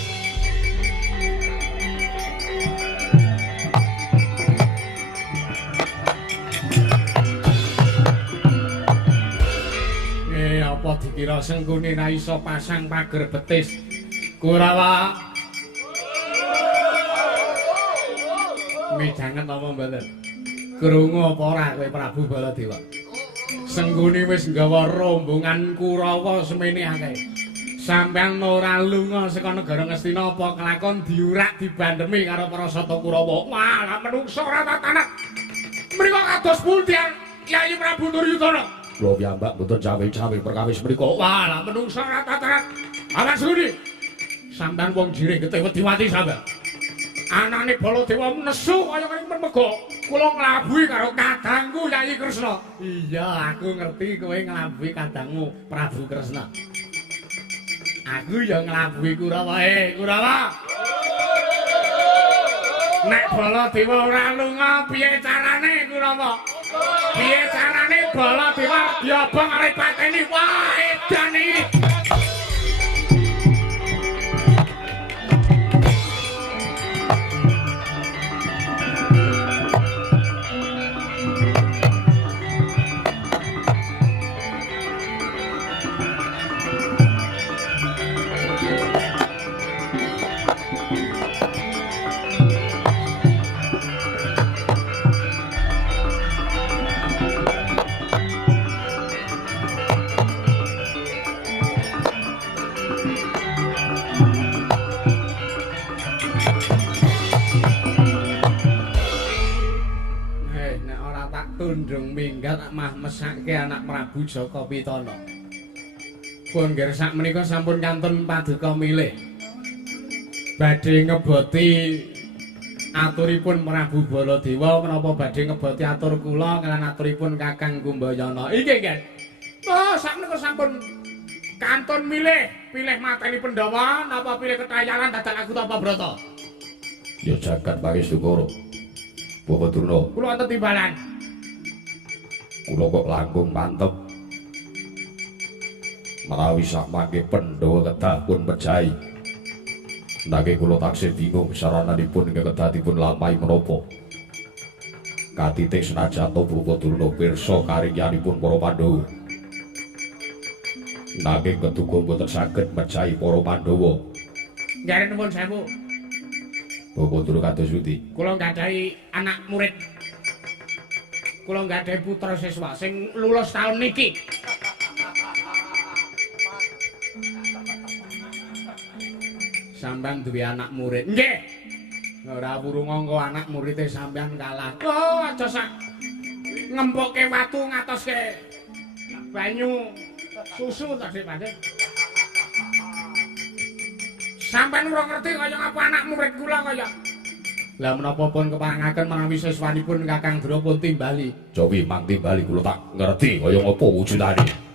Apa dikira Sengkuni ra iso pasang pager betis? Kurawa. Midanget apa mboten? Krungu apa ora kowe Prabu Baladewa? Sengkuni wis nggawa rombongan Kurawa semene akeh. Sampeyan ora lunga saka negara Ngastina apa kelakon diurak dibandemi karo para Sata Kurawa. Malah menungso ora tatanan. Mriko kados pundi Yayi Prabu Duryudana? Kula piyambak mboten cawe-cawe perkawis menika. Walah menungso ora tatanan. Paman Seguni. Sampeyan wong jiring getih wedi mati sampeyan. Anane Baladewa nesu kaya kene merga kula nglabuhi karo kadangku Yayi Kresna. Iya, aku ngerti kowe nglabuhi kadangmu Prabu Kresna. Aku ya nglabuhi Kurawa. Kurawa. Nek Baladewa ora lunga piye carane Kurawa? Piye carane Baladewa diobong arep pateni? Wah, edan iki. Tundung minggat mah mesake anak Prabu Jaka Witana. Pun nggih sak menika sampun kantun paduka milih badhe ngeboti aturipun Prabu Baladewa menapa badhe ngeboti atur kula kelan aturipun Kakang Kumbayana. Iki nggih. Oh, sak menika sampun kantun pilih mateni Pandhawa napa pilih ketayanan dadak aku tapa brata? Ya jagat Pangestu Kara. Bapak Durna. Kula wonten timbalan. Kula kok langkung mantep. Menawi sak mangke Pandhawa kedah pun mejahi. Nanging kula taksih bingung sarananipun kedatipun lampahi menapa. Katite senajan to Bapa pirsa karyanipun para Pandhawa. Nanging ketuga boten saged mejahi para Pandhawa. Nggih nuwun sewu. Bapa Durna kados pundi? Kula nggadahi anak murid. Kula nggadahi putra siswa sing lulus taun niki. Sampeyan duwe anak murid. Nggih. Ora wurung angka anak murite sampeyan kalah. Oh, aja sak ngempoke watu ngatoske banyu susu ta Dik Pandhe. Sampeyan ora ngerti kaya ngapa anak murid kula kaya. Lah menapa pun keparengaken menawi siswanipun Kakang Drapa timbali. Jawi mang timbali kula tak ngerti kaya ngapa wujudane.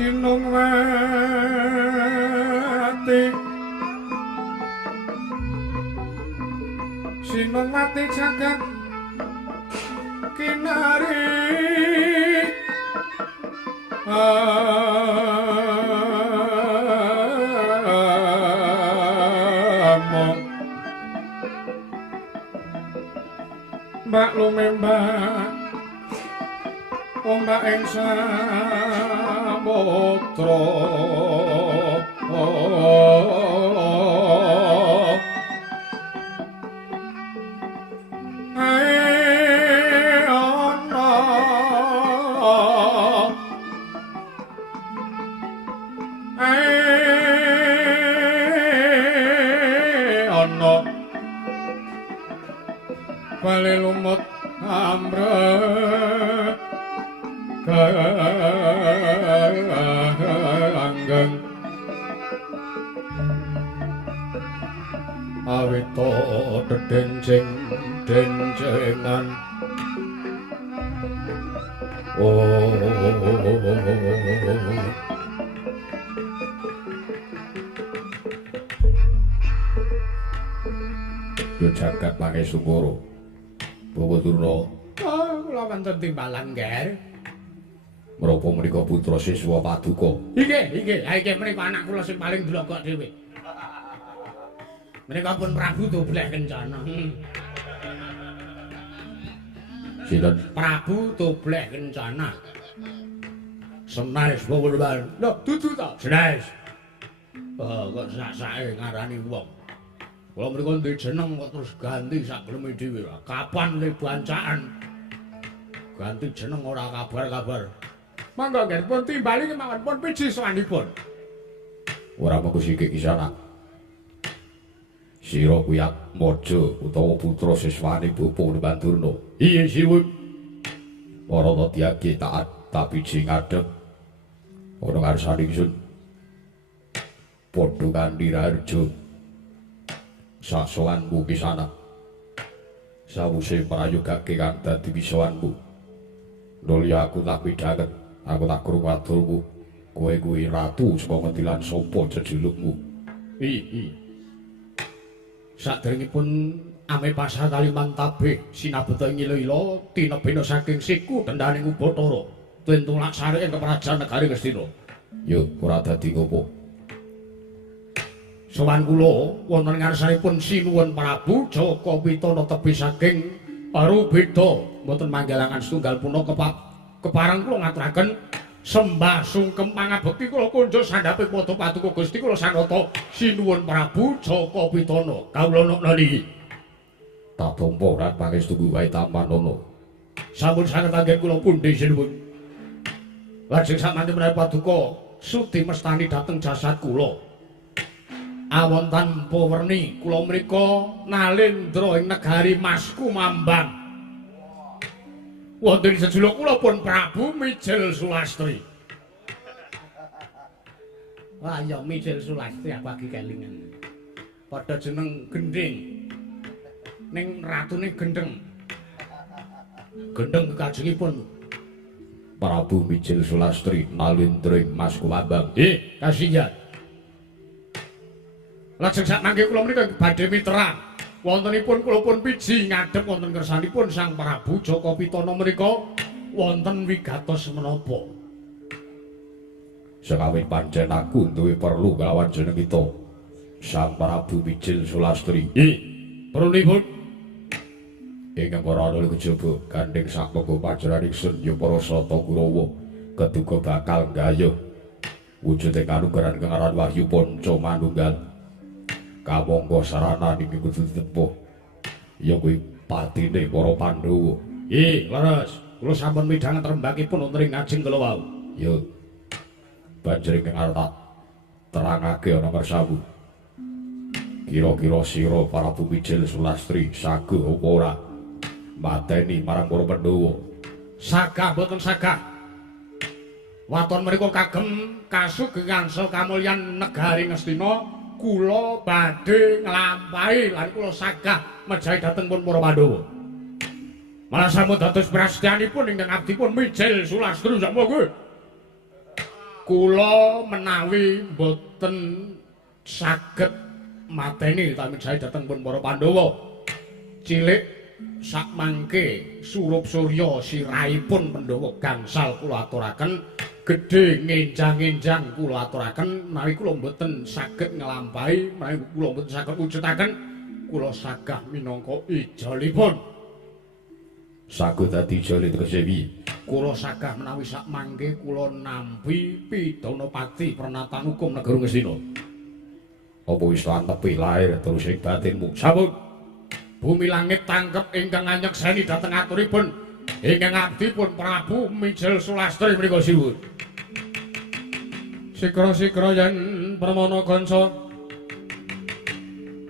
Sinungwati Sinungwati jagat kinari Mbak lumembah ombak ing samudra bali lumut amret langgeng awito dedenjing denjengan yo jagat pakai sukoro Bawa Durna. Kula wonten timbalan, Nger. Menapa menika putra siswa Paduka? Iki menika anak kula sing paling blogok dhewe. Menika pun Prabu Dobleh Kencana. Sinten? Prabu Dobleh Kencana. Senes Bawa. Lho, dudu ta? Senes. Kok sak-sake ngarani wong. Kula mriko ndek jeneng kok terus ganti sak gleme dhewe. Kapan le bancaan? Ganti jeneng ora kabar-kabar. Mangga nggih pun timbali kemawon pun piji sowanipun. Ora mengko sikik isana. Sira kuwi Atmaja utawa putra siswane Bapa Bandurna. Iya siwun. Para Tadyagi taat tapi jing ngadeg. Ana ngarsane ingsun. Padha kanthi Raharja. Sasowanmu kisana. Sawuse prayogake kang dadi wisawanmu. Nuli aku tak pidhaken, aku tak krungu aturmu. Kowe kuwi ratu saka ngendilan sapa jejulukmu? Saderengipun ame pasar Kaliman Tabeh sinabeta ing ila-ila tinebena saking siku dendaning Ubathara. Tentu laksane ing kerajaan negari Ngastina. Yo, ora dadi ngopo. Sowan kula wonten ngarsanipun sinuwun Prabu Jaka Pitana tebih saking Arubeda mboten manggalangan setunggal punaka kepareng kula ngaturaken sembah sungkem pangabekti kula kunjuk sandhaping Pada Paduka Gusti kula sanata sinuwun Prabu Jaka Pitana kawula nok niki Tak tampa rat pangestu wae tamanono. sampun saged anggen kula pundi sinuwun lajeng sakmantun menawi Paduka sudi mestani dhateng jasad kula awon tanpa werni kula mrika nalendra ing negari Masku Mambang wonten sejuluk kula pun Prabu Mijil Sulastri. Wah ya Mijil Sulastri aku lagi kelingan padha jeneng Gendhing ning ratune Gendheng kekajengipun Prabu Mijil Sulastri nalendra ing Masku Mambang. Kasihan lajeng sakmangke kula menika badhe mitra wontenipun kula pun piji ngadhep wonten kersanipun Sang Prabu Jaka Pitana menika wonten wigatos menapa Sekawit pancen aku duwe perlu kelawan jeneng kita Sang Prabu Mijil Sulastri. Perlipun ingkang para ana kejaba gandeng sakmengko panjenengan ingsun ya para Sata Kurawa keduga bakal nggayuh wujude kanugrahan kang aran Wahyu Panca Manunggal. Kamangka sarana niki kudu ditempuh ya kuwi patine para Pandhawa. Leres kula sampun midhanget rembakipun wonten ing ngajeng kala wau. Ya banjur ingkang arep tak terangake ana kersamu. Kira-kira sira Prabu Mijil Sulastri saguh apa ora mateni marang para Pandhawa? Sagah boten sagah. Waton mriku kagem kasugengan kamulyan negari Ngastina kula badhe nglampahi lan kula sagah mejahi dhateng pun para Pandhawa. Malah sampun dados prastyanipun ingkang abdipun Mijil Sulastri sampun. Kula menawi boten saged mateni ta mejahi dhateng pun para Pandhawa. Cilik sakmangke surup surya sirahipun Pandhawa gangsal kula aturaken gedhe ngenjang-enjang kula aturaken menawi kula mboten saged nglampahi menawi kula mboten saged wujudaken kula sagah minangka ijolipun. Saged dadi ijole tegese piye? Kula sagah menawi sak mangke kula nampi Pidanapati pranatan hukum negara Ngastina. Apa wis tantepi lair terus ing batinmu? Sampun. Bumi langit tangkep ingkang anyekseni dhateng aturipun ingkang abdi pun Prabu Mijil Sulastri menika siwun. Sikra-sikra yen permana kanca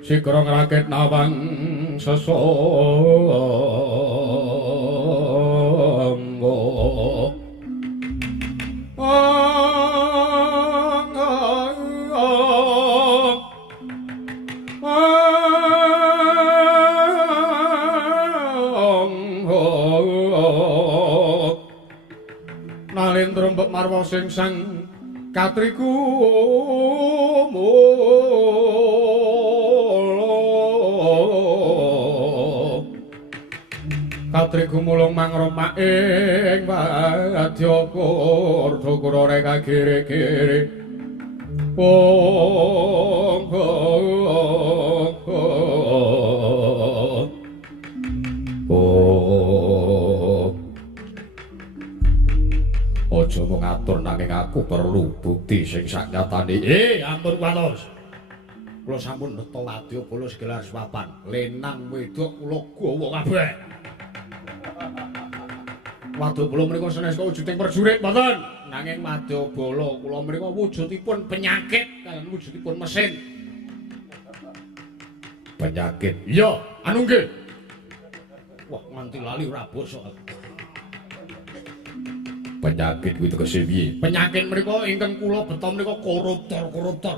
sikra ngrakit nawang sesangga. Nalin trompet marwa sing sang katriku katriku mulung mangromak ing wadya kurda reka kiri-kiri Aja mung ngatur nanging aku perlu bukti sing saknyatane. Ampun Watos. Kula sampun neta wadya bala segelar papan. Lenang wedok kula gawa kabeh. Wadya bala menika sanes wujuding prajurit mboten. Nanging wadya bala kula menika wujudipun penyakit kaliyan wujudipun mesin. Penyakit. Iya, anu nggih. Wah, nganti lali ora basa. Penyakit kuwi tegese piye? Penyakit mriku ingkang kula beto menika koruptor.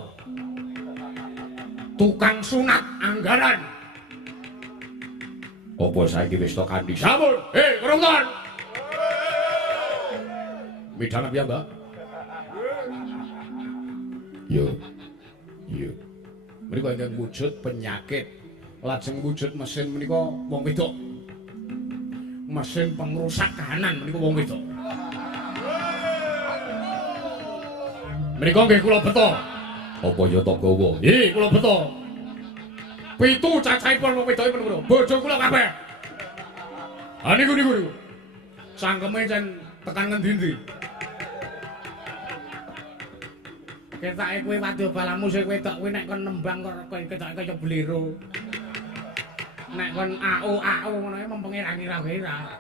Tukang sunat anggaran. Apa saiki wis to kandi? Sampun. Koruptor. Midhang piye, Mbak? Yo. Menika ingkang wujud penyakit. Lajeng wujud mesin menika wong wedok. Mesin pengrusak kahanan menika wong wedok. Menika nggih kula beto. Apa ya to gawa? Kula beto. 7 cacahipun wong wedoke menika. Bojo kula kabeh. Ha niku. Cangkeme jan tekan ngendi-endi. Ketake kowe wadya balamu sing wedok kuwi nek kon nembang kok ketoke kaya blero. Nek kon au ngono ae mempenge ra kira-kira.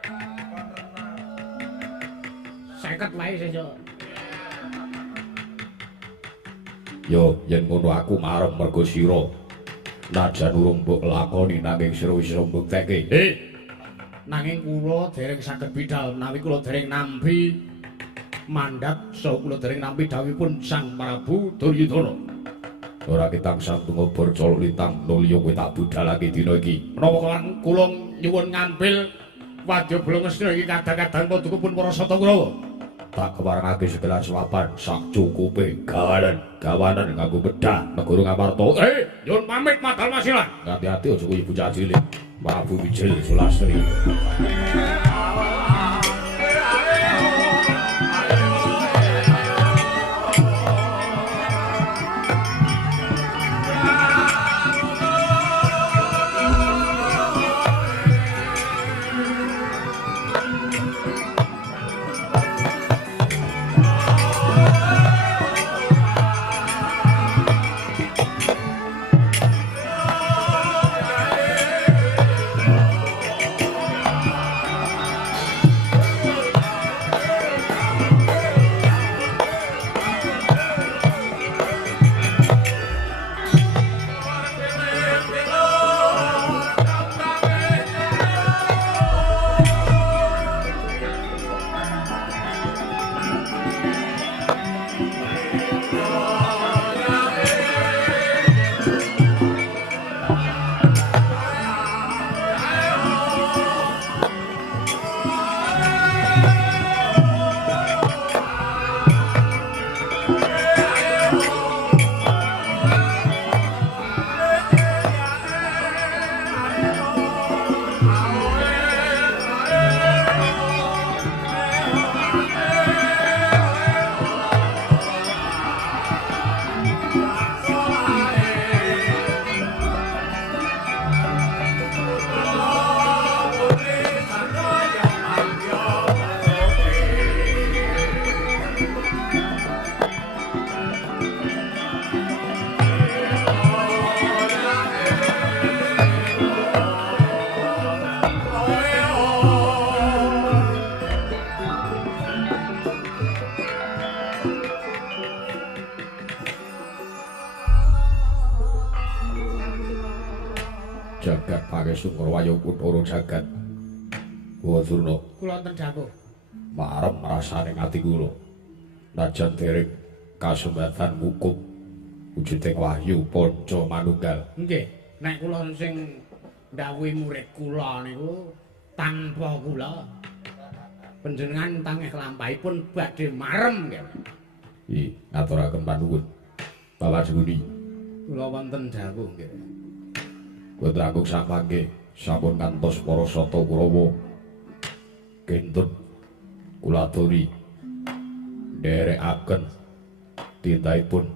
50 wae sesuk. Yo, yen ngono aku marem mergo sira. Najan urung mbok lakoni nanging sira wis mbuktekke. Nanging kula dereng saged bidhal menawi kula dereng nampi mandat saha kula dereng nampi dawuhipun Sang Prabu Duryudana. Ora ketangsang tungobor colok lintang nulya kowe tak budhalake dina iki. Menawa kula nyuwun ngambil wadya bala Ngastina iki kadang-kadang padukipun para sata Kurawa. Tak kewarengake segelas suapan sak cukupe gawanan kanggo bedah negara Ngamarta. Nyuwun pamit madal masilah. Hati-hati aja koyo bocah cilik. Prabu Mijil Sulastri. wayahipun para jagat. Wadurna, Kula wonten dawuh. marem rasane ati kula. Najan dereng kasembatan hukum wujuding wahyu panca manunggal. Nggih, nek kula sing ndhawuhi murid kula niku tanpa kula panjenengan tangih lampahipun badhe marem nggih. Ngaturaken panuwun. Bapak Juni, Kula wonten dawuh nggih. Boten anggung samangke sampun kantos para sata Kurawa. Kentun kula aturi nderekaken tindakipun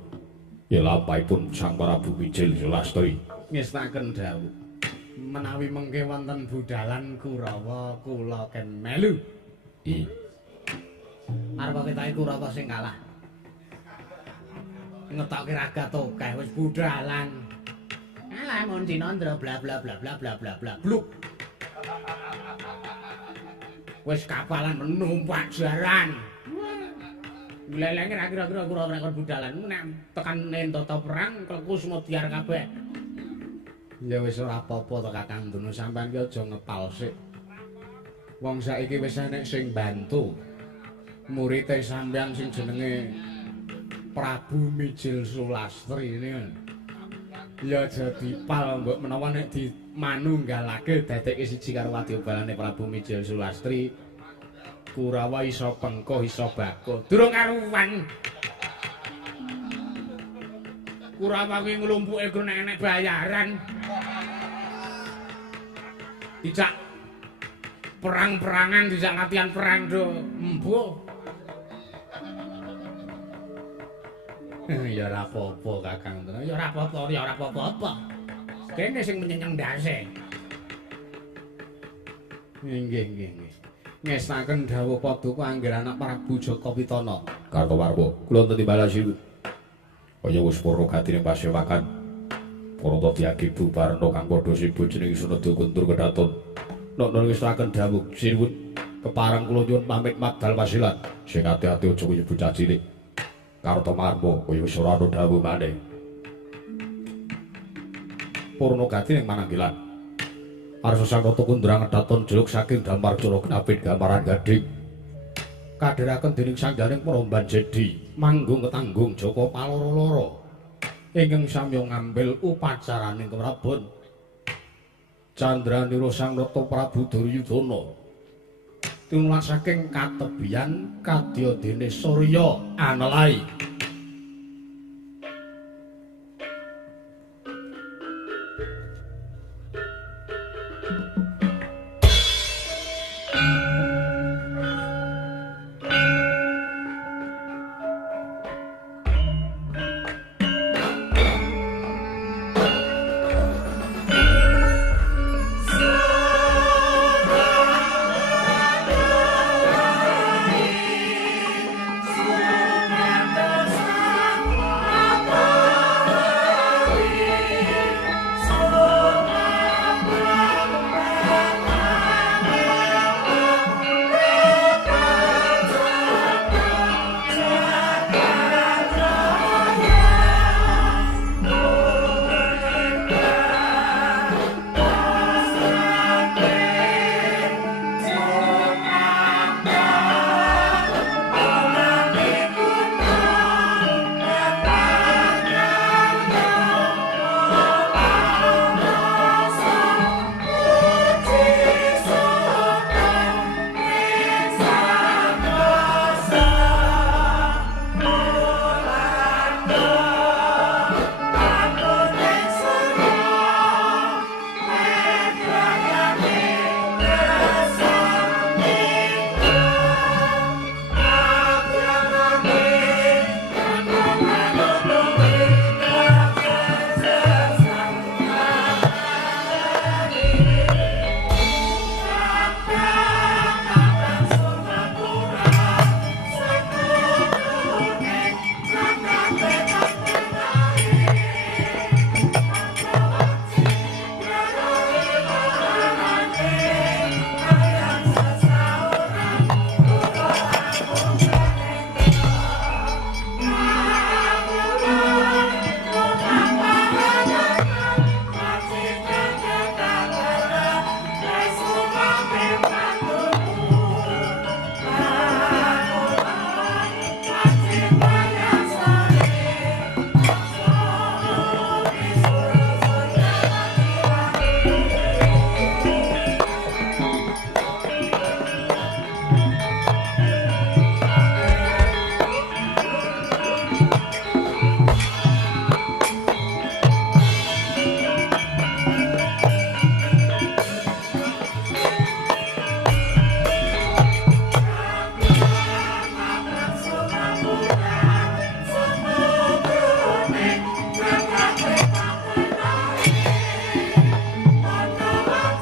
lampahipun Sang Prabu Wijil Sulastri. Ngestaken dawuh. Menawi mengke wonten budhalan Kurawa kula ken melu. Arep ketake Kurawa sing kalah. Ngetokke ragat akeh wis budhalan. Alah mon dinandra bla bla bla bla bla bla bla bluk. Wis kapalan menumpak jaran. Glelenge ra kira-kira Kurawa nek budhalan nek tekan nentata perang klekus modiar kabeh. Ya wis ora apa-apa to Kakang Dunu sampean ki aja ngepal sik. Wong saiki wis enek sing bantu. Murite sampean sing jenenge Prabu Mijil Sulastri ini. Ya aja dipal mbok menawa nek dimanunggalake dadekke siji karo wadyabalane Prabu Mijil Sulastri. Kurawa iso pengko iso bako. Durung karuwan. Kurawa kuwi nglumpuke gru nek enek bayaran. Dijak perang-perangan, dijak latihan perang do embuh. Ya ora apa-apa Kakang. Ya ora apa-apa, ya ora apa-apa. Kene sing menyenyeng ndase. Nggih, nggih, nggih. Ngestaken dawuh paduka angger anak Prabu Jaka Pitana. Kartowarma, kula wonten timbalan siru. Kaya wis para gatine pasewakan. Para Tyagi Bubarna kang padha sibuk jeneng Sunada Kuntur Kedaton. Nek ngestaken dawuh sinuwun kepareng kula nyuwun pamit magdal pasilan. Sing ati-ati aja kaya bocah cilik. Kartowarma kaya wis ora ana dawuh maneh. Purna gatine mananggilan. Arsa Sang Rata Kundrang Kedaton jeluk saking Dampar Cura Knapit gambaran gading. Kadhiraken dening sangganing Promban Jedi manggung ketanggung Jaka Paloro-loro ingkang samya ngambil upacaraning kemrabon Candranira Sang Rata Prabu Duryudana tinulak saking katebian kadya dene Surya Anelai.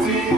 Thank you.